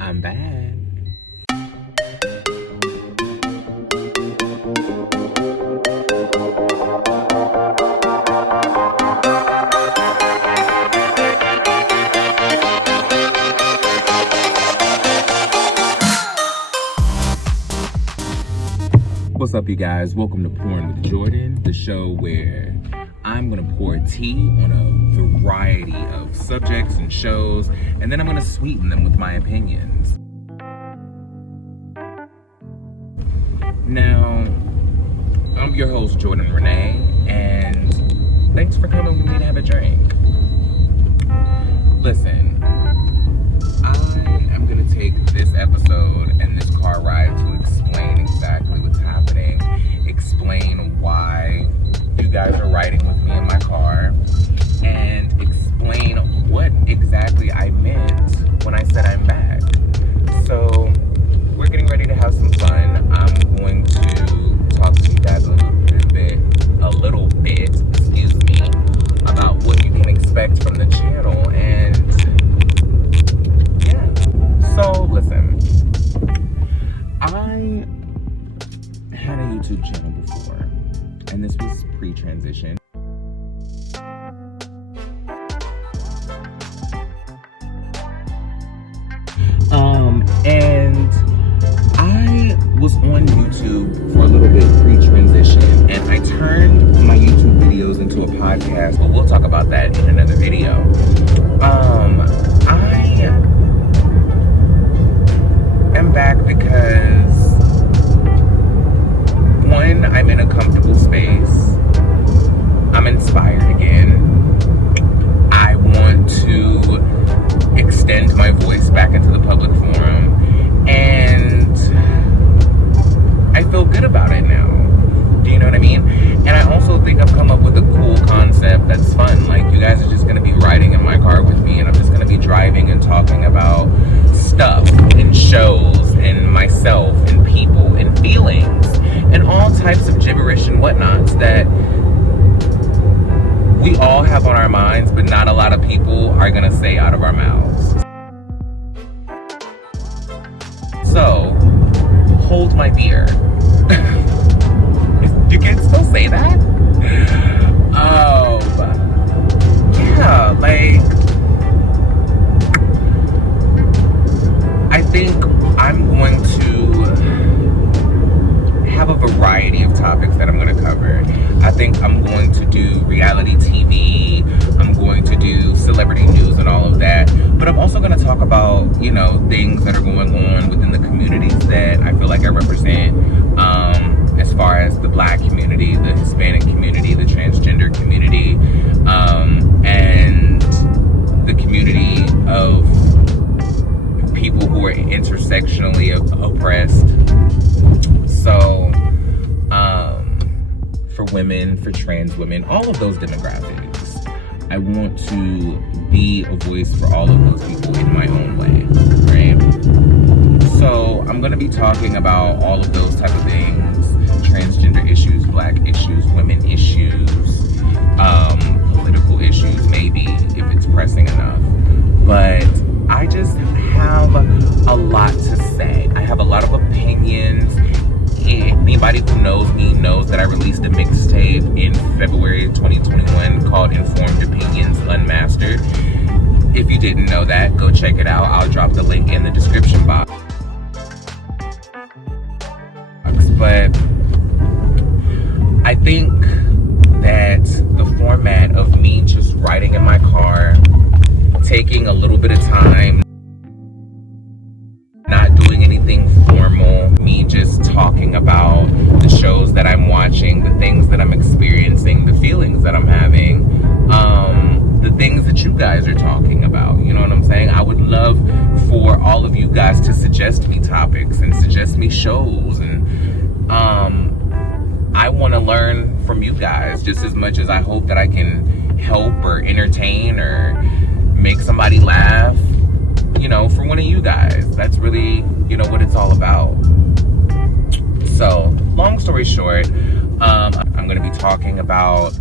I'm back. What's up, you guys? Welcome to Pourin with Jordan, the show where I'm gonna pour tea on a variety of subjects and shows, and then I'm gonna sweeten them with my opinions. Now, I'm your host, JordenRanae, and thanks for coming with me to have a drink. Listen, I am gonna take this episode and this car ride to explain exactly what's happening, explain why you guys are riding with me in my car, and explain what exactly I meant when I said I'm back. So, we're getting ready to have some fun. I'm going to talk to you guys a little bit, about what you can expect from the channel, and yeah. So, listen, I had a YouTube channel before, and this was pre-transition. And I was on YouTube for a little bit pre-transition, and I turned my YouTube videos into a podcast, but we'll talk about that in another video. I am back because, one, I'm in a comfortable space. I'm inspired again. I want to extend my voice back into the public forum, and I feel good about it now. Do you know what I mean? And I also think I've come up with a cool concept that's fun. Like, you guys are just gonna be riding in my car with me, and I'm just gonna be driving and talking about stuff and shows and myself and people and feelings and all types of gibberish and whatnots that we all have on our minds, but not a lot of people are gonna say out of our mouths. So, hold my beer. You can still say that? Yeah, like, I think I'm going to have a variety of topics that I'm going to cover. I think I'm going to do reality TV, I'm going to do celebrity news and all of that, but I'm also going to talk about, things that are going on within the communities that I feel like I represent, as far as the Black community, the Hispanic community, the transgender community, and the community of people who are intersectionally oppressed. So, for women, for trans women, all of those demographics, I want to be a voice for all of those people in my own way, right? So, I'm going to be talking about all of those type of things: transgender issues, Black issues, women issues, political issues, maybe, if it's pressing enough. But I just have a lot to say. I have a lot of opinions. Anybody who knows me knows that I released a mixtape in February 2021 called Informed Opinions Unmastered. If you didn't know that, go check it out. I'll drop the link in the description box. But I think that the format of me just riding in my car, taking a little bit of time, not doing anything formal, me just talking about the shows that I'm watching, the things that I'm experiencing, the feelings that I'm having, the things that you guys are talking about, you know what I'm saying? I would love for all of you guys to suggest me topics and suggest me shows, and I want to learn from you guys just as much as I hope that I can help or entertain or make somebody laugh, for one of you guys. That's really, what it's all about. So, long story short, I'm going to be talking about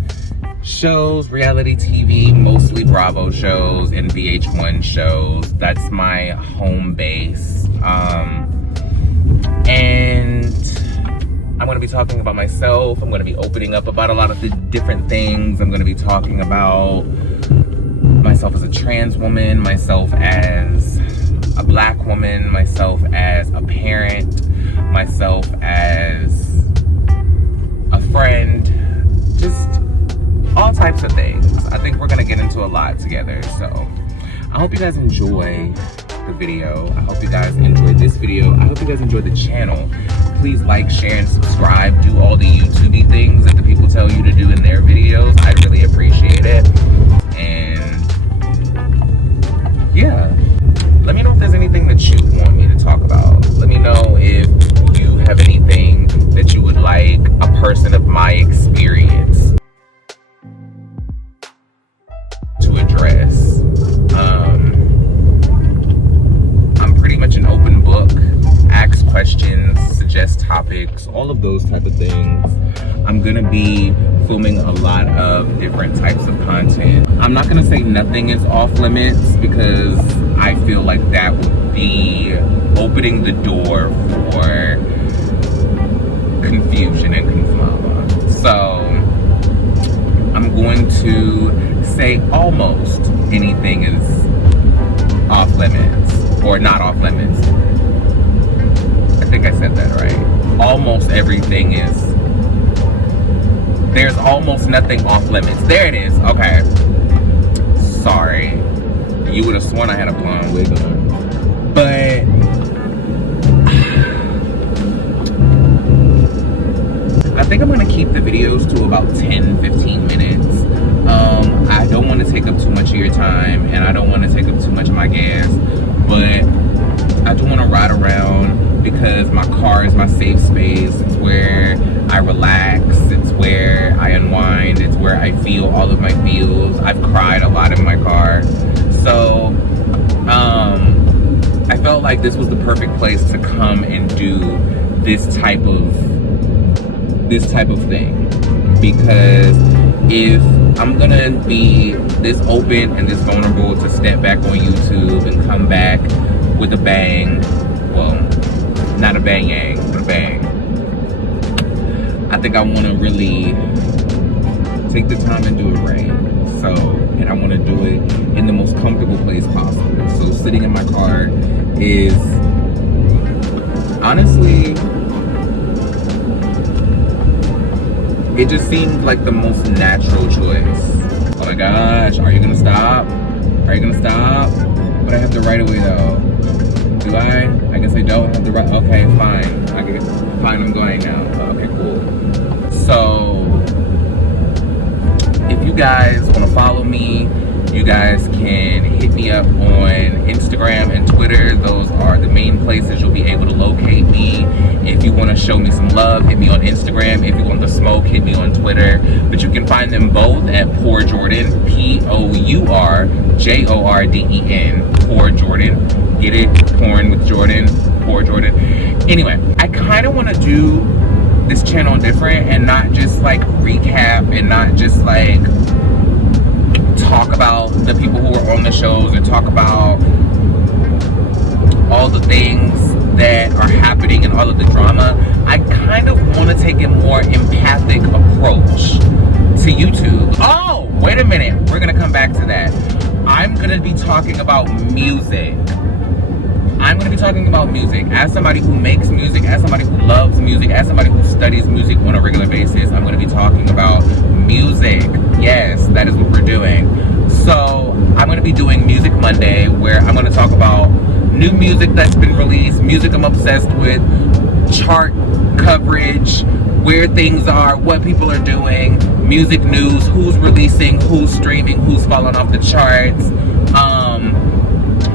shows, reality TV, mostly Bravo shows and VH1 shows. That's my home base. And I'm going to be talking about myself. I'm going to be opening up about a lot of the different things. I'm going to be talking about myself as a trans woman, myself as a black woman, myself as a parent, myself as a friend, just all types of things. I think we're gonna get into a lot together. So I hope you guys enjoy the video. I hope you guys enjoyed this video. I hope you guys enjoyed the channel. Please like, share, and subscribe. Do all the YouTube-y things that the people tell you to do in their videos. I'd really appreciate it. And yeah, let me know if there's anything that you want me to talk about. Let me know if you have anything that you would like a person of my experience to address. I'm pretty much an open book. Ask questions, suggest topics, all of those type of things. I'm gonna be filming a lot of different types of content. I'm not gonna say nothing is off limits because I feel like that would be opening the door for confusion and conflama. So I'm going to say almost anything is off limits or not off limits. I think I said that right. Almost everything is. There's almost nothing off limits. There it is. Okay. Sorry. You would have sworn I had a blonde wig on. But I think I'm going to keep the videos to about 10-15 minutes. I don't want to take up too much of your time, and I don't want to take up too much of my gas, but I do want to ride around because my car is my safe space. It's where I relax. It's where I unwind. It's where I feel all of my feels. I've cried a lot in my car. So I felt like this was the perfect place to come and do this type of thing, because if I'm gonna be this open and this vulnerable to step back on YouTube and come back with a bang, well, not a bang yang, but a bang, I think I want to really take the time and do it right. So, and I want to do it in the most comfortable place possible. So sitting in my car is honestly, it just seemed like the most natural choice. Oh my gosh, are you gonna stop? Are you gonna stop? But I have the right of way though. Do I? I guess I don't have the right. Okay, fine. Fine, I'm going now. Okay, cool. So, if you guys want to follow me, you guys can hit me up on Instagram and Twitter. Those are the main places you'll be able to locate me. If you want to show me some love, hit me on Instagram. If you want the smoke, hit me on Twitter. But you can find them both at Pour Jorden, POURJORDEN, Pour Jorden. Get it? Pouring with Jordan, Pour Jorden. Anyway, I kind of want to do this channel different and not just like recap and not just like talk about the people who are on the shows or talk about all the things that are happening and all of the drama. I kind of want to take a more empathic approach to YouTube. Oh, wait a minute. We're going to come back to that. I'm going to be talking about music. I'm going to be talking about music. As somebody who makes music, as somebody who loves music, as somebody who studies music on a regular basis, I'm going to be talking about music. Yes, that is what we're doing. So I'm going to be doing Music Monday, where I'm going to talk about new music that's been released, music I'm obsessed with, chart coverage, where things are, what people are doing, music news, who's releasing, who's streaming, who's falling off the charts,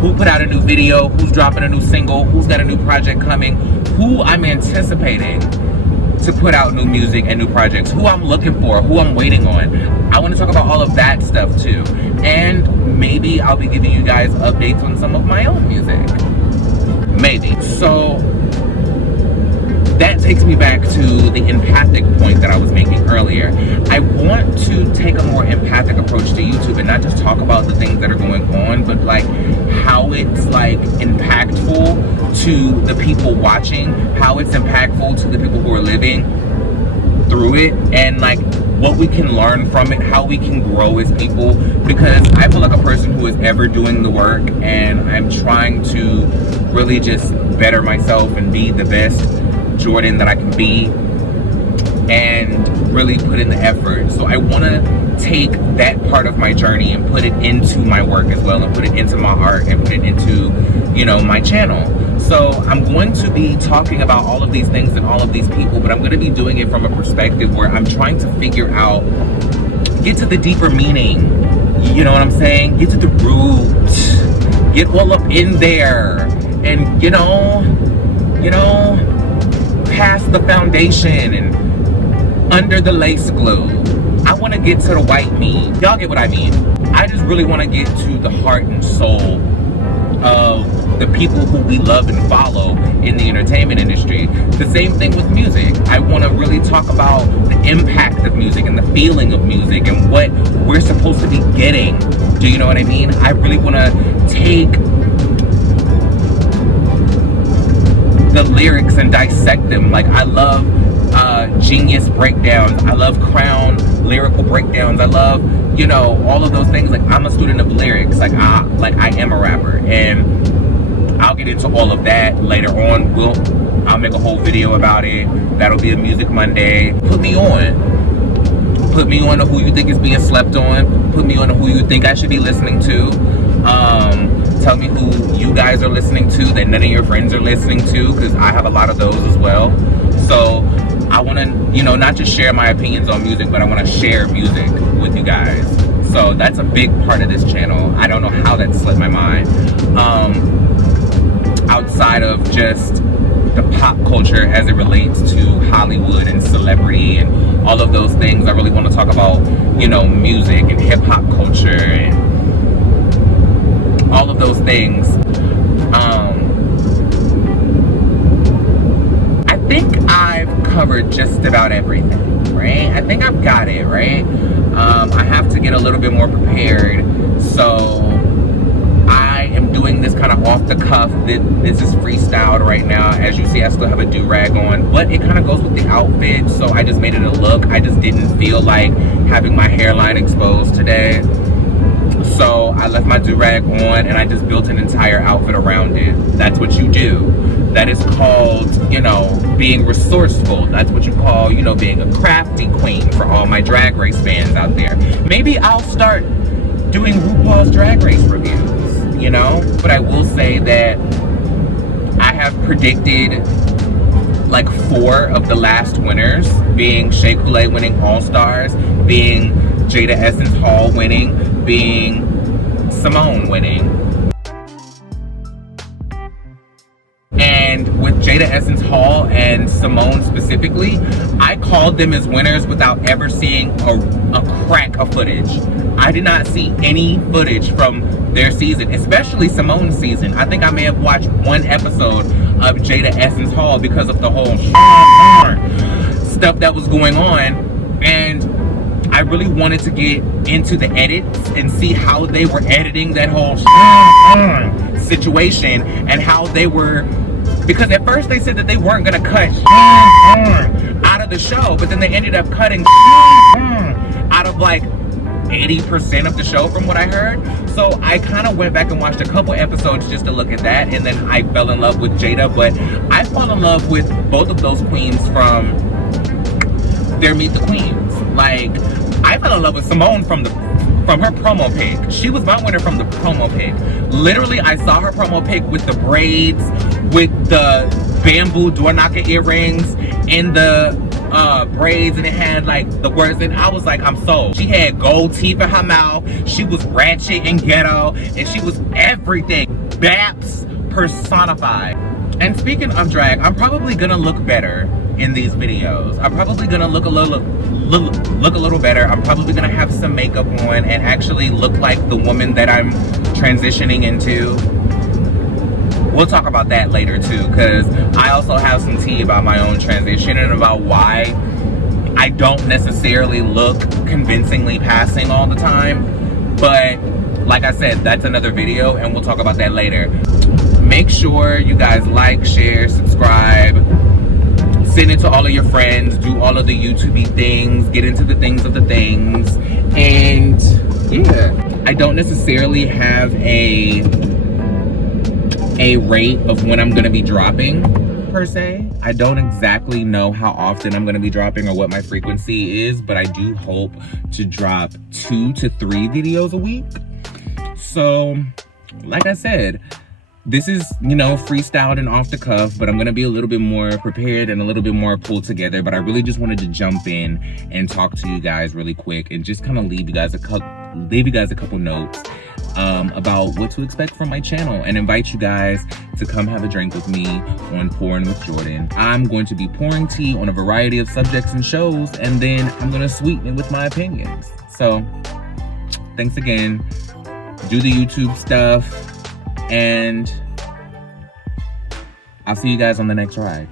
who put out a new video, who's dropping a new single, who's got a new project coming, who I'm anticipating to put out new music and new projects, who I'm looking for, who I'm waiting on. I want to talk about all of that stuff too. And maybe I'll be giving you guys updates on some of my own music. Maybe. So that takes me back to the empathic point that I was making earlier. I want to take a more empathic approach to YouTube and not just talk about the things that are going on, but like how it's like impactful to the people watching, how it's impactful to the people who are living through it, and like what we can learn from it, how we can grow as people. Because I feel like a person who is ever doing the work, and I'm trying to really just better myself and be the best Jordan that I can be and really put in the effort. So I want to take that part of my journey and put it into my work as well, and put it into my art, and put it into, you know, my channel. So I'm going to be talking about all of these things and all of these people, but I'm going to be doing it from a perspective where I'm trying to figure out, get to the deeper meaning, you know what I'm saying? Get to the root, get all up in there, and you know, past the foundation and under the lace glue. I want to get to the white meat. Y'all get what I mean? I just really want to get to the heart and soul of the people who we love and follow in the entertainment industry. The same thing with music. I want to really talk about the impact of music and the feeling of music and what we're supposed to be getting. Do you know what I mean? I really want to take the lyrics and dissect them. Like, I love genius breakdowns. I love crown lyrical breakdowns. I love, you know, all of those things. Like, I'm a student of lyrics. Like I am a rapper, and I'll get into all of that later on. I'll make a whole video about it. That'll be a Music Monday. Put me on. Put me on to who you think is being slept on. Put me on to who you think I should be listening to. Tell me who you guys are listening to that none of your friends are listening to, because I have a lot of those as well. So I want to, you know, not just share my opinions on music, but I want to share music with you guys. So that's a big part of this channel. I don't know how that slipped my mind. Outside of just the pop culture as it relates to Hollywood and celebrity and all of those things, I really want to talk about, you know, music and hip hop culture and all of those things. I think I've covered just about everything, right? I think I've got it, right? I have to get a little bit more prepared, so I am doing this kind of off the cuff. This is freestyled right now. As you see, I still have a do-rag on, but it kind of goes with the outfit, so I just made it a look. I just didn't feel like having my hairline exposed today. So I left my do-rag on and I just built an entire outfit around it. That's what you do. That is called, you know, being resourceful. That's what you call, you know, being a crafty queen for all my Drag Race fans out there. Maybe I'll start doing RuPaul's Drag Race reviews, you know? But I will say that I have predicted like 4 of the last winners, being Shea Coulee winning All Stars, being Jada Essence Hall winning, being Simone winning. And with Jada Essence Hall and Simone specifically, I called them as winners without ever seeing a crack of footage. I did not see any footage from their season, especially Simone's season. I think I may have watched 1 episode of Jada Essence Hall because of the whole stuff that was going on, and I really wanted to get into the edits and see how they were editing that whole situation, and how they were, because at first they said that they weren't gonna cut out of the show, but then they ended up cutting out of like 80% of the show from what I heard. So I kind of went back and watched a couple episodes just to look at that, and then I fell in love with Jada. But I fell in love with both of those queens from their Meet the Queens. Like, I fell in love with Simone from her promo pic. She was my winner from the promo pic. Literally, I saw her promo pic with the braids, with the bamboo door knocker earrings, and the braids, and it had like the words, and I was like, I'm sold. She had gold teeth in her mouth. She was ratchet and ghetto, and she was everything. Baps personified. And speaking of drag, I'm probably gonna look better in these videos. I'm probably gonna look a little better. I'm probably gonna have some makeup on and actually look like the woman that I'm transitioning into. we'll talk about that later too, because I also have some tea about my own transition and about why I don't necessarily look convincingly passing all the time. But like I said, that's another video and we'll talk about that later. Make sure you guys like, share, subscribe, send it to all of your friends, do all of the YouTube-y things, get into the things of the things. And yeah, I don't necessarily have a rate of when I'm gonna be dropping per se. I don't exactly know how often I'm gonna be dropping or what my frequency is, but I do hope to drop 2 to 3 videos a week. So, like I said, this is, you know, freestyled and off the cuff, but I'm gonna be a little bit more prepared and a little bit more pulled together. But I really just wanted to jump in and talk to you guys really quick and just kind of leave you guys a couple notes about what to expect from my channel and invite you guys to come have a drink with me on Pourin with Jorden. I'm going to be pouring tea on a variety of subjects and shows, and then I'm gonna sweeten it with my opinions. So thanks again. Do the YouTube stuff, and I'll see you guys on the next ride.